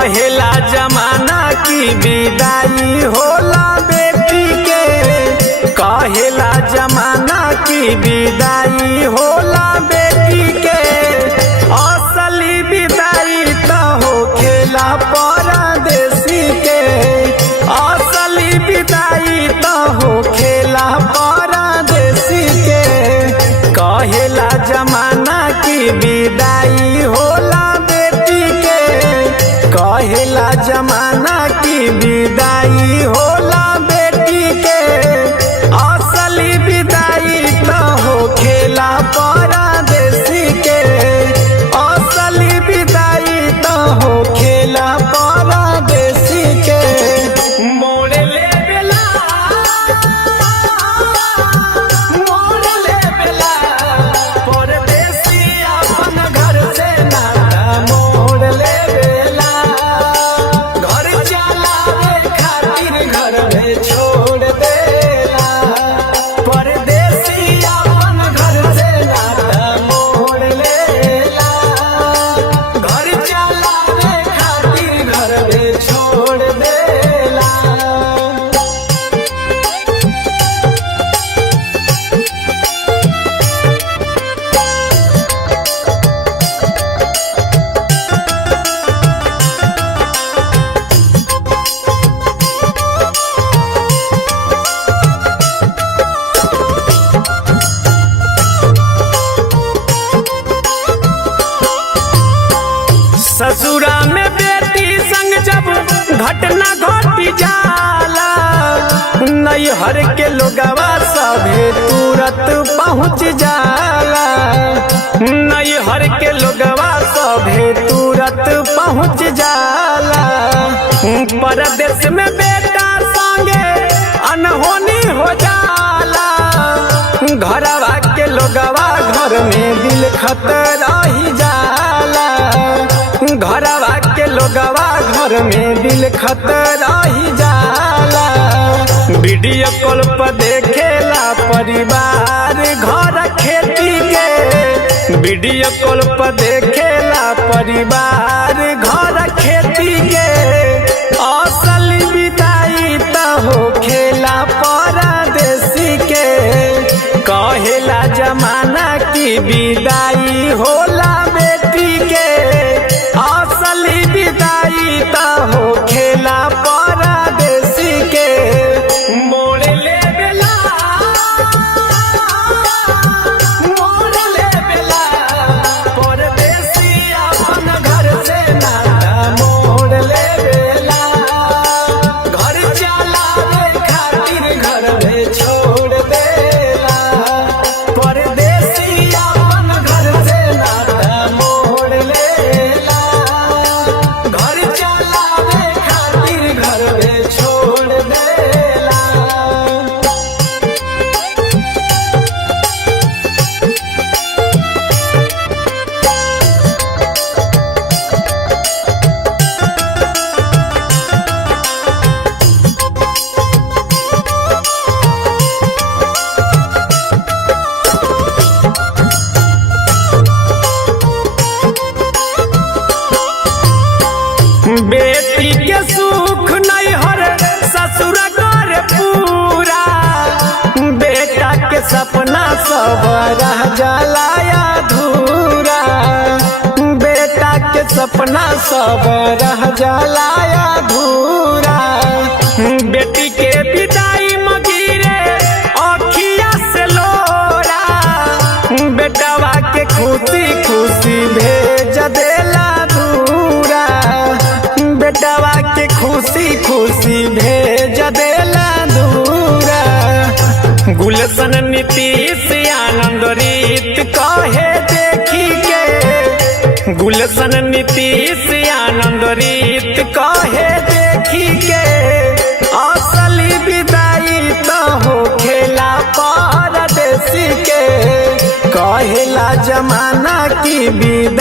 कहेला जमाना की विदाई होला बेटी के, कहेला जमाना की विदाई होला बेटी के। असली विदाई तो होखेला परदेसी के, असली विदाई तो होखेला परदेसी के। कहेला जमाना की विदाई होला बेटी के, कहेला जमाना की विदाई होला बेटी के। असली विदाई तो होखेला परदेसी के, असली विदाई तो होखेला परदेसी के। मोड़ ले बेला, मोड़ ले बेला, परदेसी अपन घर से नाता मोड़ ले बेला। घर चलावे खातिर घर में छोड़ देला, परदेसी अपन घर से नाता मोड़ लेला। घर चलावे खातिर घर में छोड़ देला। ससुरा में बेटी संग जब घटना घटी जाला, नैहर के लोगवा सभे तुरंत पहुँच जाला, नैहर के लोगवा सभे तुरंत पहुँच जाला। परदेश में बेटा संगे अनहोनी हो जाला, घरवा के लोगवा घर में दिल खतरा ही जाला, घरवा के लोगवा घर में दिल खतरा ही जाला। वीडियो कॉल पर देखेला परिवार घर खेती के, वीडियो कॉल पर देखेला परिवार घर खेती के। असली विदाई तो होखेला परदेसी के, कहेला जमाना की विदाई होला बेटी के। असली विदाई तो होखेला परदेसी के। मोड़ ले बेला, मोड़ ले बेला, परदेसी अपन घर से नाता मोड़ ले बेला। घर चलावे खातिर घर में छोड़ देला, परदेसी अपन घर से नाता मोड़ लेला। घर चलावे खातिर घर में छोड़ देला। बेटी के सुख नैहर ससुर घर पूरा, बेटा के सपना सब रह जाला अधूरा, बेटा के सपना सब रह जाला अधूरा। बेटी के विदाई मगिरे अखिया से लोरा, बेटवा के खुशी खुशी भेज देला दूरा, बेटवा के खुशी खुशी भेज देला दूरा। गुलशन नीतीश आनंद रीत कहे देखी के, गुलशन नीतीश आनंद रीत कहे देखी के। असली विदाई तो होखेला परदेसी के, कहेला जमाना की विदाई